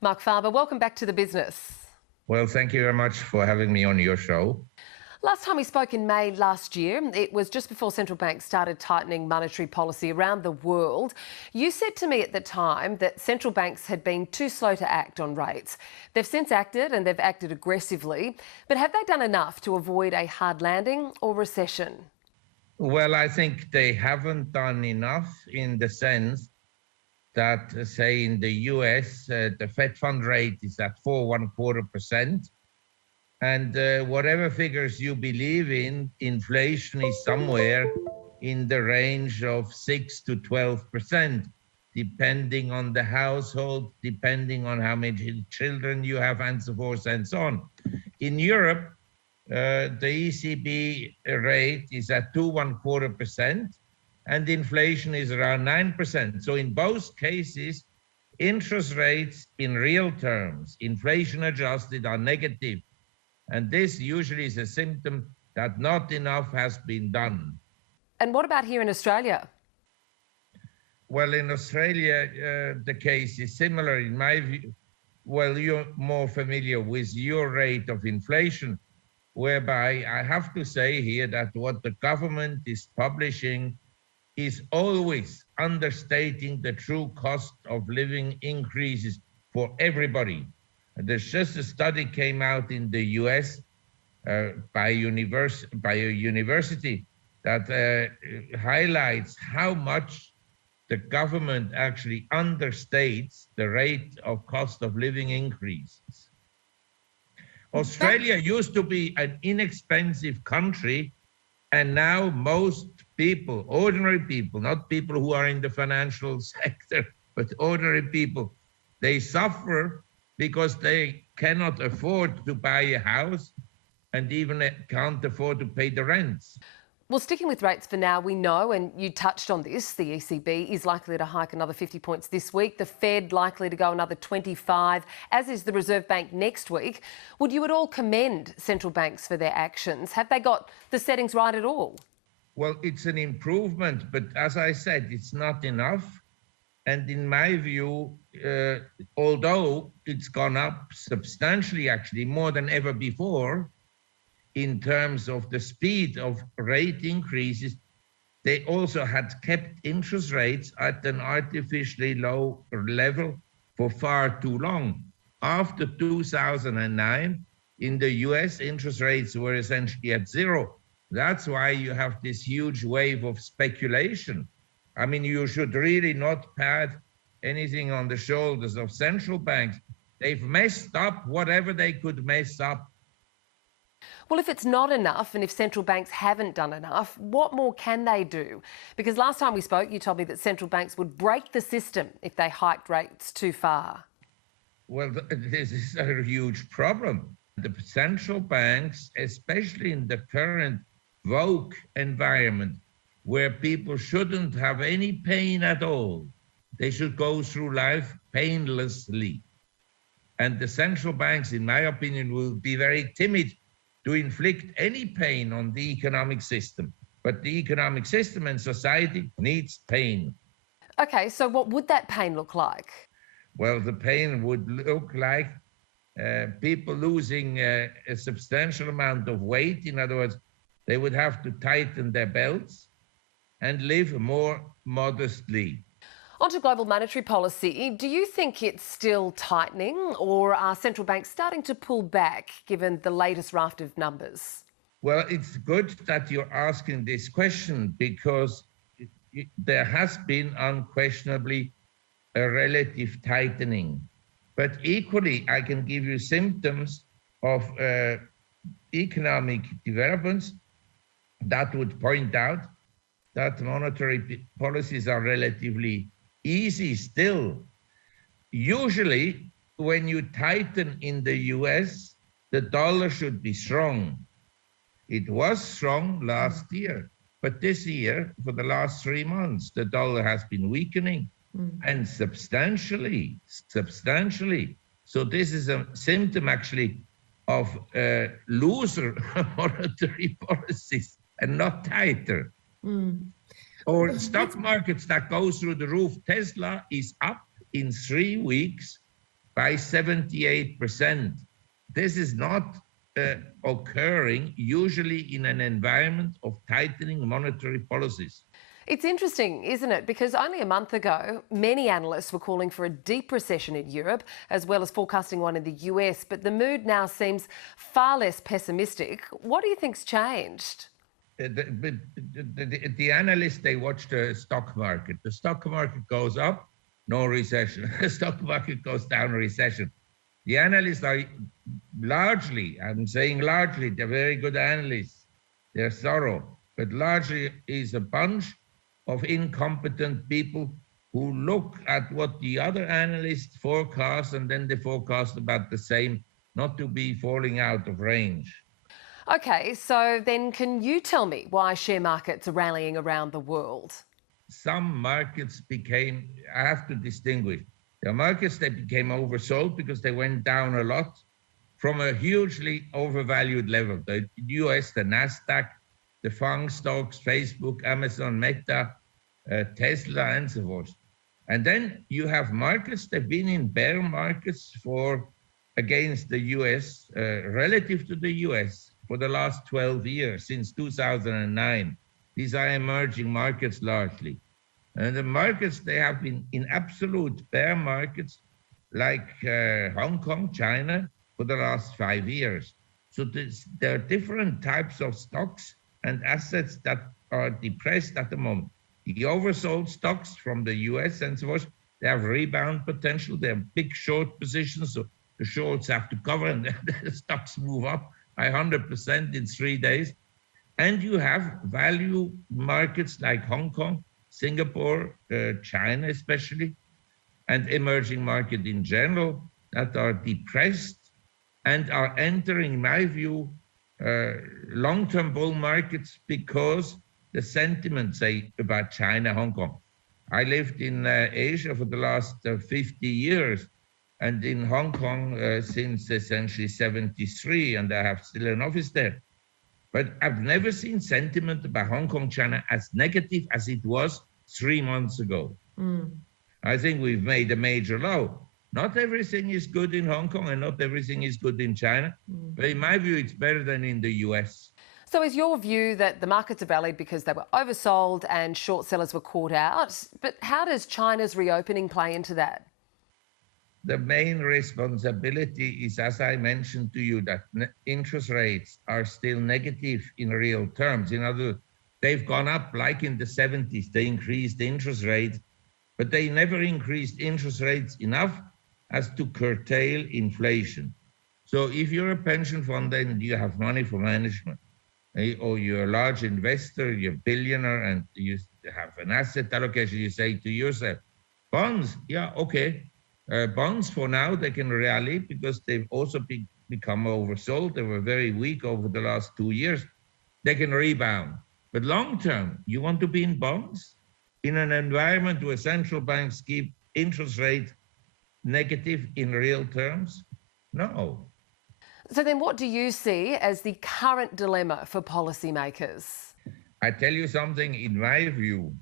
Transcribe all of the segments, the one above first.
Marc Faber, welcome back to The Business. Well, thank you very much for having me on your show. Last time we spoke in May last year, it was just before central banks started tightening monetary policy around the world. You said to me at the time that central banks had been too slow to act on rates. They've since acted and they've acted aggressively, but have they done enough to avoid a hard landing or recession? Well, I think they haven't done enough in the sense that, say, in the US, the Fed fund rate is at 4.25%. And whatever figures you believe in, inflation is somewhere in the range of 6 to 12%, depending on the household, depending on how many children you have, and so forth and so on. In Europe, the ECB rate is at 2.25%, and inflation is around 9%. So in both cases, interest rates in real terms, inflation adjusted, are negative. And this usually is a symptom that not enough has been done. And what about here in Australia? Well, in Australia, the case is similar in my view. Well, you're more familiar with your rate of inflation, whereby I have to say here that what the government is publishing is always understating the true cost of living increases for everybody. There's just a study came out in the US by a university that highlights how much the government actually understates the rate of cost of living increases. Australia used to be an inexpensive country, and now most people, ordinary people, not people who are in the financial sector, but ordinary people, they suffer because they cannot afford to buy a house and even can't afford to pay the rents. Well, sticking with rates for now, we know, and you touched on this, the ECB is likely to hike another 50 points this week, the Fed likely to go another 25, as is the Reserve Bank next week. Would you at all commend central banks for their actions? Have they got the settings right at all? Well, it's an improvement, but as I said, it's not enough. And in my view, although it's gone up substantially, actually, more than ever before, in terms of the speed of rate increases, they also had kept interest rates at an artificially low level for far too long. After 2009, in the US, interest rates were essentially at zero. That's why you have this huge wave of speculation. I mean, you should really not pat anything on the shoulders of central banks. They've messed up whatever they could mess up. Well, if it's not enough and if central banks haven't done enough, what more can they do? Because last time we spoke, you told me that central banks would break the system if they hiked rates too far. Well, this is a huge problem. The central banks, especially in the current woke environment, where people shouldn't have any pain at all. They should go through life painlessly. And the central banks, in my opinion, will be very timid to inflict any pain on the economic system. But the economic system and society needs pain. Okay, so what would that pain look like? Well, the pain would look like people losing a substantial amount of weight. In other words, they would have to tighten their belts and live more modestly. On to global monetary policy. Do you think it's still tightening, or are central banks starting to pull back given the latest raft of numbers? Well, it's good that you're asking this question because there has been unquestionably a relative tightening. But equally, I can give you symptoms of economic developments that would point out that monetary policies are relatively easy still. Usually, when you tighten in the US, the dollar should be strong. It was strong last year, but this year, for the last 3 months, the dollar has been weakening and substantially. So this is a symptom actually of looser monetary policies and not tighter. Or stock markets that go through the roof. Tesla is up in 3 weeks by 78%. This is not occurring usually in an environment of tightening monetary policies. It's interesting, isn't it? Because only a month ago, many analysts were calling for a deep recession in Europe, as well as forecasting one in the US. But the mood now seems far less pessimistic. What do you think's changed? The analysts, they watch the stock market. The stock market goes up, no recession. The stock market goes down, recession. The analysts are largely, I'm saying largely, they're very good analysts. They're thorough, but largely is a bunch of incompetent people who look at what the other analysts forecast and then they forecast about the same, not to be falling out of range. OK, so then can you tell me why share markets are rallying around the world? Some markets became, I have to distinguish, the markets that became oversold because they went down a lot from a hugely overvalued level. The US, the NASDAQ, the FANG stocks, Facebook, Amazon, Meta, Tesla, and so forth. And then you have markets that have been in bear markets against the US, relative to the US, for the last 12 years, since 2009. These are emerging markets largely. And the markets, they have been in absolute bear markets, like Hong Kong, China, for the last 5 years. So there are different types of stocks and assets that are depressed at the moment. The oversold stocks from the US and so forth, they have rebound potential. They have big short positions, so the shorts have to cover and the stocks move up by 100% in 3 days. And you have value markets like Hong Kong, Singapore, China especially, and emerging market in general that are depressed and are entering, in my view, long-term bull markets because the sentiment, say, about China, Hong Kong. I lived in Asia for the last 50 years and in Hong Kong since essentially 73, and I have still an office there. But I've never seen sentiment about Hong Kong, China as negative as it was 3 months ago. I think we've made a major low. Not everything is good in Hong Kong and not everything is good in China. But in my view, it's better than in the US. So is your view that the markets have rallied because they were oversold and short sellers were caught out? But how does China's reopening play into that? The main responsibility is, as I mentioned to you, that interest rates are still negative in real terms. In other words, they've gone up like in the 70s. They increased interest rates, but they never increased interest rates enough as to curtail inflation. So if you're a pension fund and you have money for management, or you're a large investor, you're a billionaire, and you have an asset allocation, you say to yourself, bonds, yeah, okay. Bonds for now, they can rally because they've also become oversold. They were very weak over the last 2 years. They can rebound. But long term, you want to be in bonds in an environment where central banks keep interest rates negative in real terms? No. So then what do you see as the current dilemma for policymakers? I tell you something, in my view,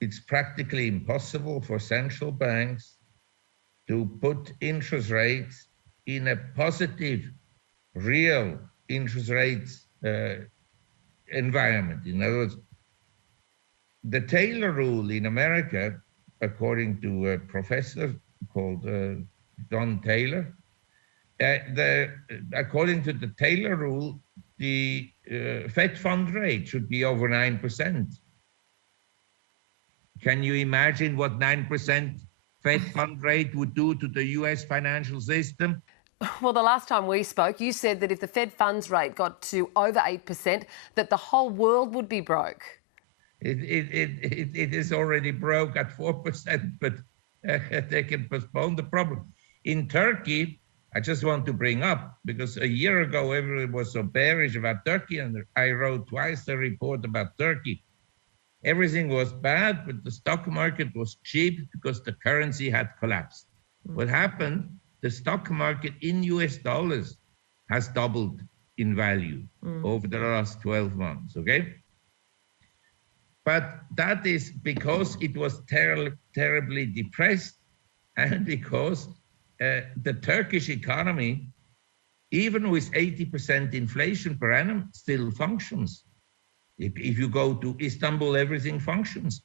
it's practically impossible for central banks to put interest rates in a positive, real interest rates environment. In other words, the Taylor rule in America, according to a professor called Don Taylor, according to the Taylor rule, the Fed fund rate should be over 9%. Can you imagine what 9% Fed fund rate would do to the US financial system? Well, the last time we spoke, you said that if the Fed funds rate got to over 8%, that the whole world would be broke. It is already broke at 4%, but they can postpone the problem. In Turkey, I just want to bring up, because a year ago, everyone was so bearish about Turkey, and I wrote twice a report about Turkey. Everything was bad, but the stock market was cheap because the currency had collapsed. What happened? The stock market in US dollars has doubled in value over the last 12 months, okay? But that is because it was terribly depressed and because the Turkish economy, even with 80% inflation per annum, still functions. If you go to Istanbul, everything functions.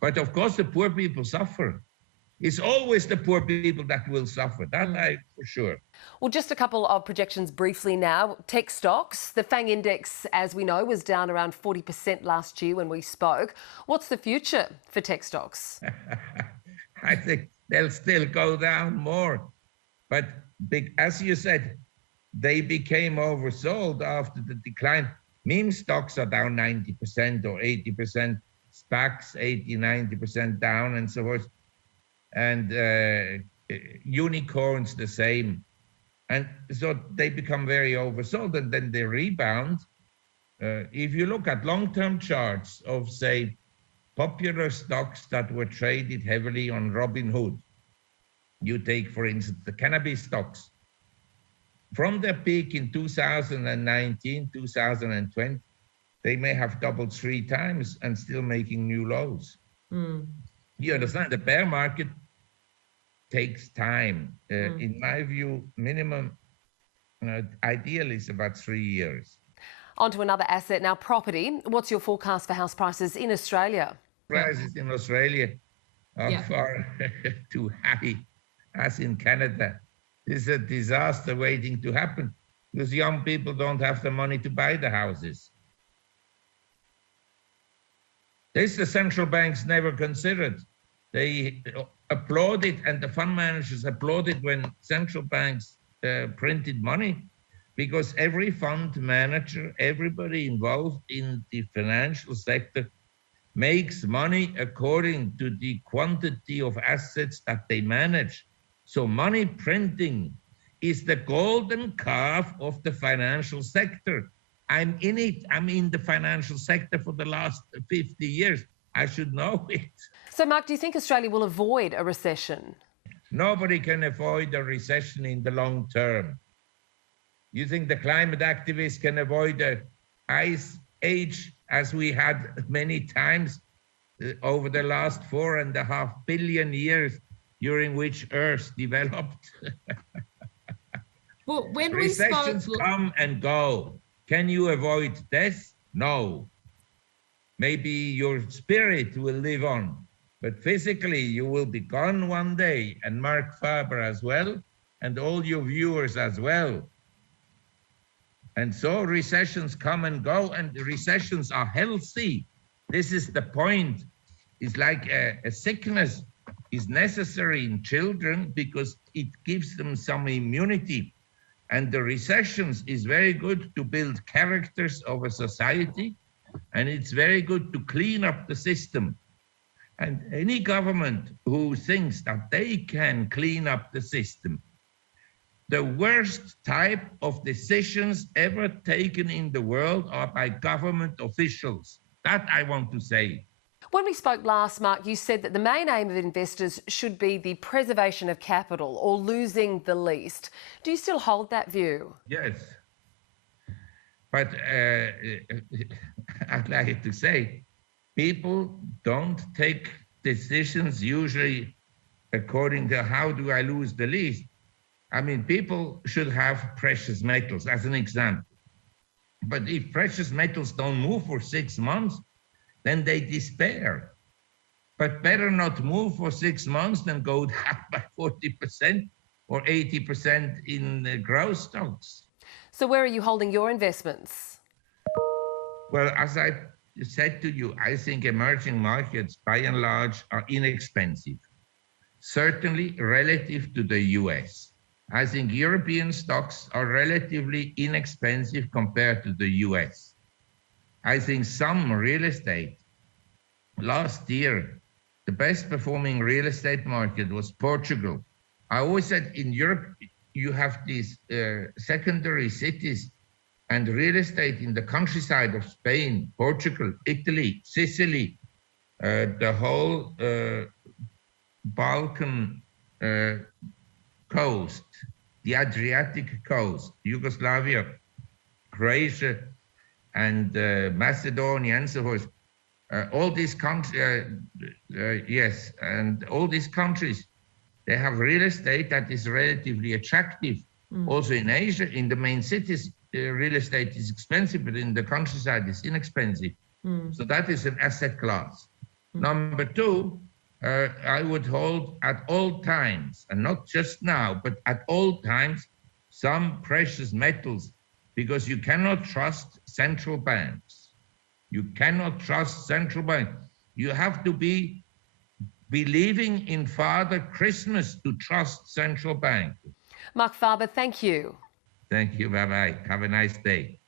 But of course, the poor people suffer. It's always the poor people that will suffer. That I for sure. Well, just a couple of projections briefly now. Tech stocks, the FANG index, as we know, was down around 40% last year when we spoke. What's the future for tech stocks? I think they'll still go down more. But as you said, they became oversold after the decline. Meme stocks are down 90% or 80%, SPACs 80, 90% down and so forth. And unicorns the same. And so they become very oversold and then they rebound. If you look at long-term charts of, say, popular stocks that were traded heavily on Robinhood, you take, for instance, the cannabis stocks. From their peak in 2019, 2020, they may have doubled 3 times and still making new lows. You understand? The bear market takes time. In my view, minimum ideal is about 3 years. On to another asset now, property. What's your forecast for house prices in Australia? Prices in Australia are far too high, as in Canada. This is a disaster waiting to happen because young people don't have the money to buy the houses. This the central banks never considered. They applauded, and the fund managers applauded when central banks printed money, because every fund manager, everybody involved in the financial sector makes money according to the quantity of assets that they manage. So money printing is the golden calf of the financial sector. I'm in it. I'm in the financial sector for the last 50 years. I should know it. So, Marc, do you think Australia will avoid a recession? Nobody can avoid a recession in the long term. You think the climate activists can avoid an ice age, as we had many times over the last 4.5 billion years, during which Earth developed? Well, when recessions come and go. Can you avoid death? No. Maybe your spirit will live on, but physically you will be gone one day, and Marc Faber as well, and all your viewers as well. And so recessions come and go, and the recessions are healthy. This is the point. It's like a sickness is necessary in children because it gives them some immunity. And the recessions is very good to build characters of a society, and it's very good to clean up the system. And any government who thinks that they can clean up the system, the worst type of decisions ever taken in the world are by government officials. That I want to say. When we spoke last, Marc, you said that the main aim of investors should be the preservation of capital or losing the least. Do you still hold that view? Yes. But I'd like to say, people don't take decisions usually according to how do I lose the least. I mean, people should have precious metals as an example. But if precious metals don't move for 6 months, then they despair. But better not move for 6 months than go down by 40% or 80% in growth stocks. So where are you holding your investments? Well, as I said to you, I think emerging markets, by and large, are inexpensive, certainly relative to the US. I think European stocks are relatively inexpensive compared to the US. I think some real estate, last year, the best performing real estate market was Portugal. I always said in Europe, you have these secondary cities and real estate in the countryside of Spain, Portugal, Italy, Sicily, the whole Balkan coast, the Adriatic coast, Yugoslavia, Croatia, and Macedonia, and so forth. All these countries, yes, and all these countries They have real estate that is relatively attractive. Also in Asia, in the main cities, real estate is expensive, but in the countryside, it's inexpensive. So that is an asset class. Number two, I would hold at all times, and not just now, but at all times, some precious metals, because you cannot trust central banks. You cannot trust central banks. You have to be believing in Father Christmas to trust central bank. Marc Faber, thank you. Thank you. Bye-bye. Have a nice day.